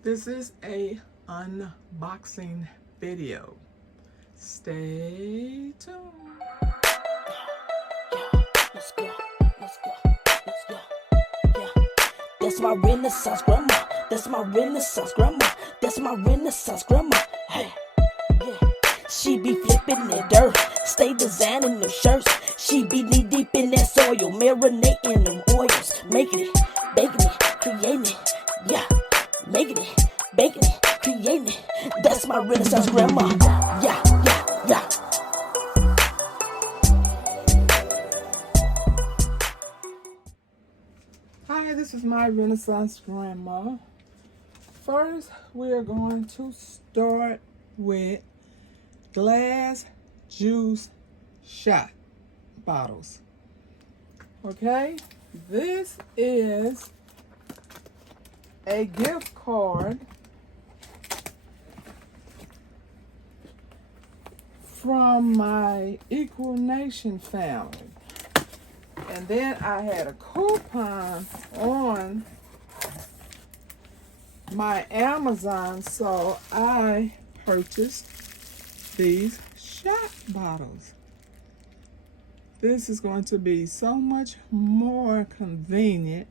This is a unboxing video. Stay tuned. Let's go, let's go, let's go. Yeah. That's my Renaissance grandma. That's my Renaissance grandma. That's my Renaissance grandma. Hey, yeah. She be flipping that dirt, stay designing them shirts. She be knee deep in that soil, marinating them oils, making it, baking it, creating it. Yeah, making it, baking it, creating it. That's my Renaissance grandma. Yeah, yeah, yeah. Hi, this is my Renaissance grandma. First, we are going to start with glass juice shot bottles. Okay, this is a gift card from my Equal Nation family. And then I had a coupon on my Amazon, so I purchased these shot bottles. This is going to be so much more convenient,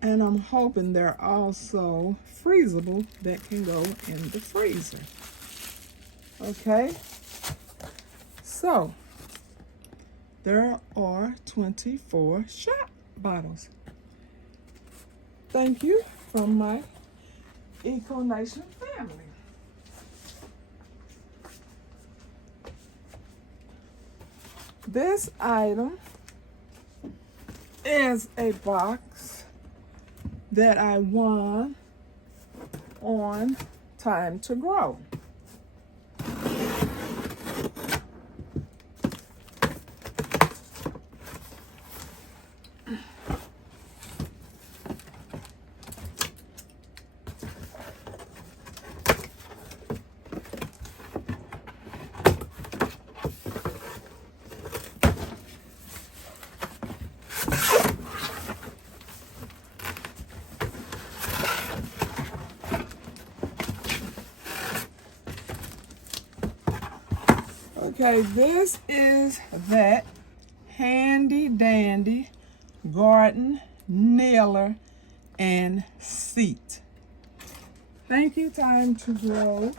and I'm hoping they're also freezable that can go in the freezer. Okay, so there are 24 shot bottles. Thank you from my Eco Nation family. This item is a box that I won on Time to Grow. Okay, this is that handy dandy garden nailer and seat. Thank you, Time to Grow.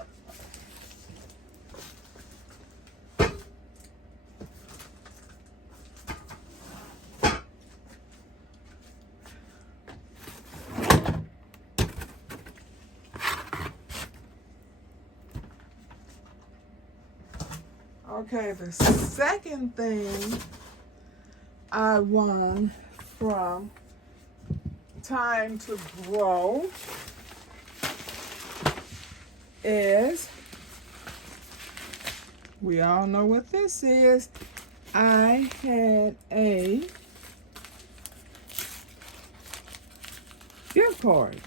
Okay, the second thing I won from Time to Grow is, we all know what this is. I had a gift card.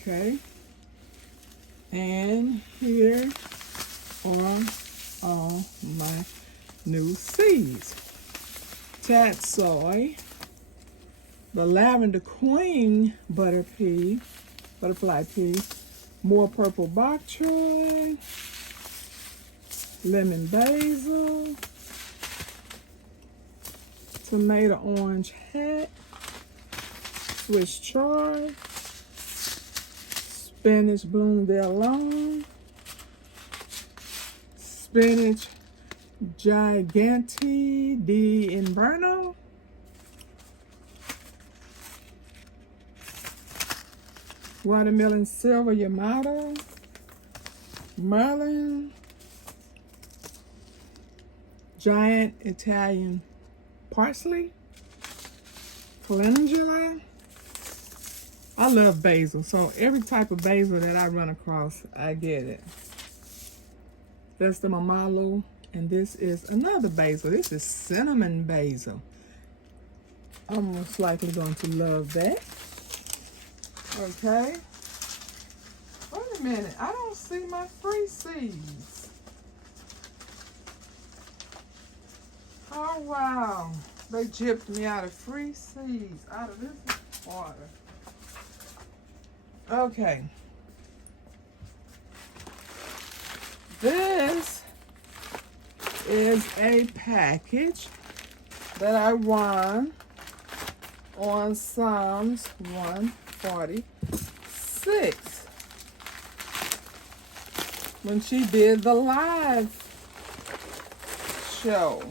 Okay, and here are all my new seeds. Tatsoi, the lavender queen butterfly pea, more purple bok choy, lemon basil, tomato orange hat, Swiss chard, spinach bloom d'Alone, spinach gigante di Inverno, watermelon silver Yamato, Merlin, giant Italian parsley, calendula. I love basil, so every type of basil that I run across, I get it. That's the Mamalo, and this is another basil. This is cinnamon basil. I'm most likely going to love that. Okay. Wait a minute. I don't see my free seeds. Oh, wow. They gypped me out of free seeds, out of this water. Okay. This is a package that I won on Psalms 146 when she did the live show.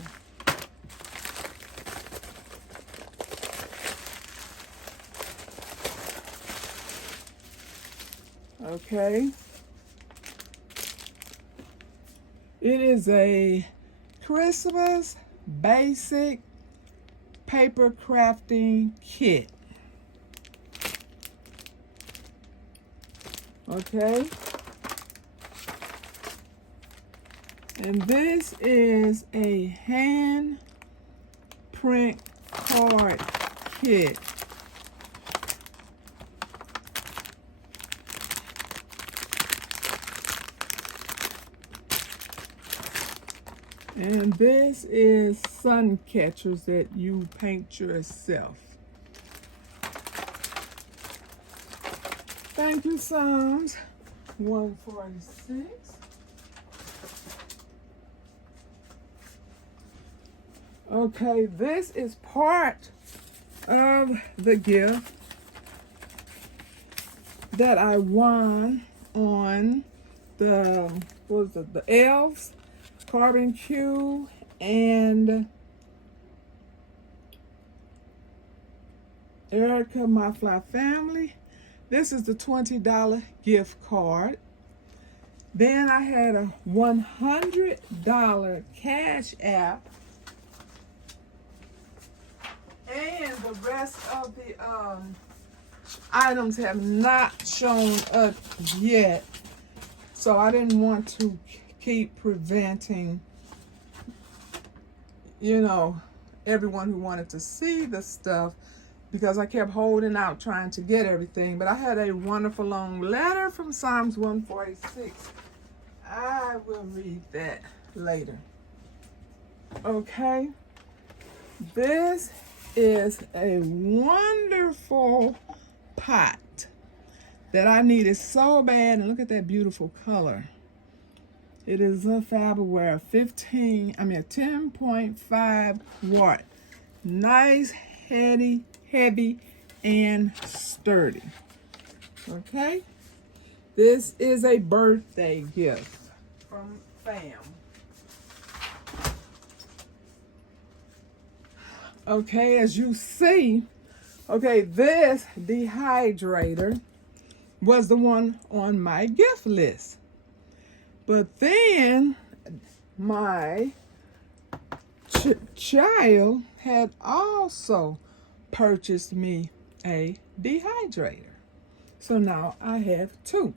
Okay. It is a Christmas basic paper crafting kit. Okay. And this is a hand print card kit. And this is sun catchers that you paint yourself. Thank you, Psalms 146. Okay, this is part of the gift that I won on the, what was it, the elves, CarbonQ, and Erika, MyFlyFamily. This is the $20 gift card. Then I had a $100 cash app. And the rest of the items have not shown up yet. So I didn't want to keep preventing, you know, everyone who wanted to see the stuff, because I kept holding out trying to get everything. But I had a wonderful long letter from Psalms 146. I will read that later. Okay. This is a wonderful pot that I needed so bad. And look at that beautiful color. It is a Faberware 10.5 watt. Nice, heavy, and sturdy. Okay. This is a birthday gift from Fam. Okay, as you see, okay, this dehydrator was the one on my gift list. But then my child had also purchased me a dehydrator. So now I have two.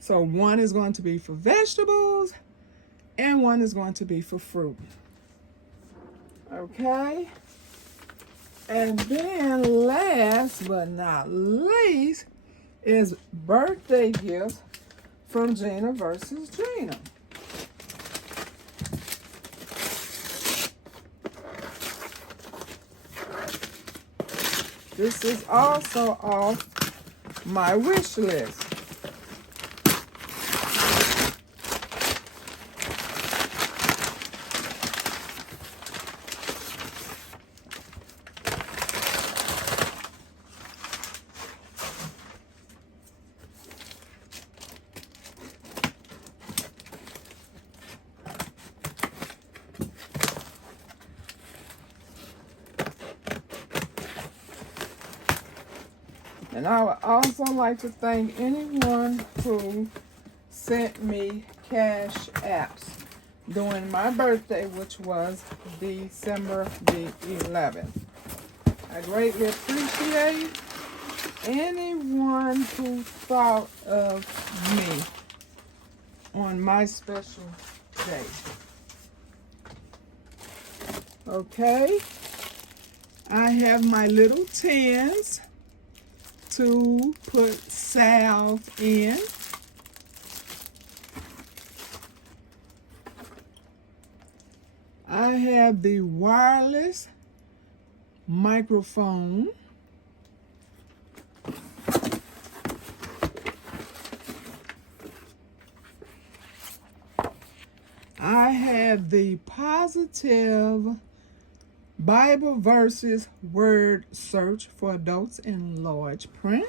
So one is going to be for vegetables and one is going to be for fruit. Okay. And then last but not least is birthday gift from GINAvsGINA. This is also off my wish list. And I would also like to thank anyone who sent me cash apps during my birthday, which was December the 11th. I greatly appreciate anyone who thought of me on my special day. Okay, I have my little tins to put salve in. I have the wireless microphone. I have the positive Bible verses word search for adults in large print.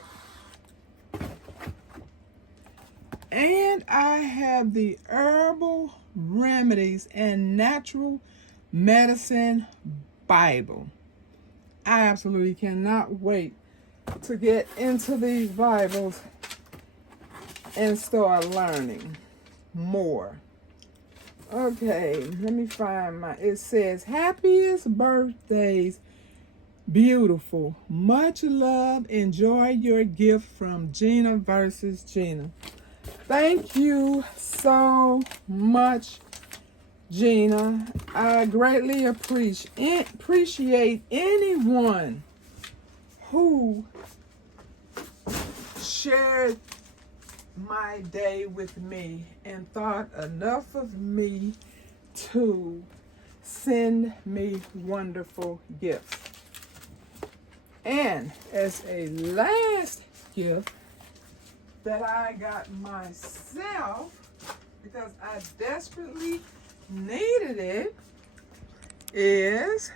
And I have the herbal remedies and natural medicine Bible. I absolutely cannot wait to get into these Bibles and start learning more. Okay, let me find my, it says, happiest birthdays, beautiful. Much love. Enjoy your gift from GINAvsGINA. Thank you so much, Gina. I greatly appreciate anyone who shared my day with me and thought enough of me to send me wonderful gifts. And as a last gift that I got myself, because I desperately needed it, is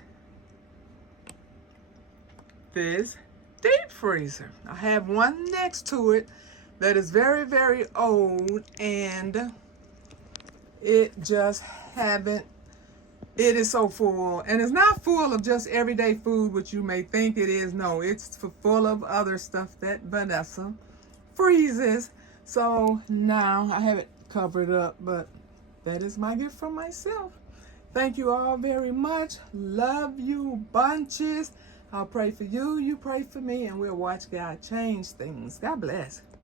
this deep freezer. I have one next to it that is very, very old, and it just haven't, it is so full. And it's not full of just everyday food, which you may think it is. No, it's full of other stuff that Vanessa freezes. So now I have it covered up, but that is my gift from myself. Thank you all very much. Love you bunches. I'll pray for you, you pray for me, and we'll watch God change things. God bless.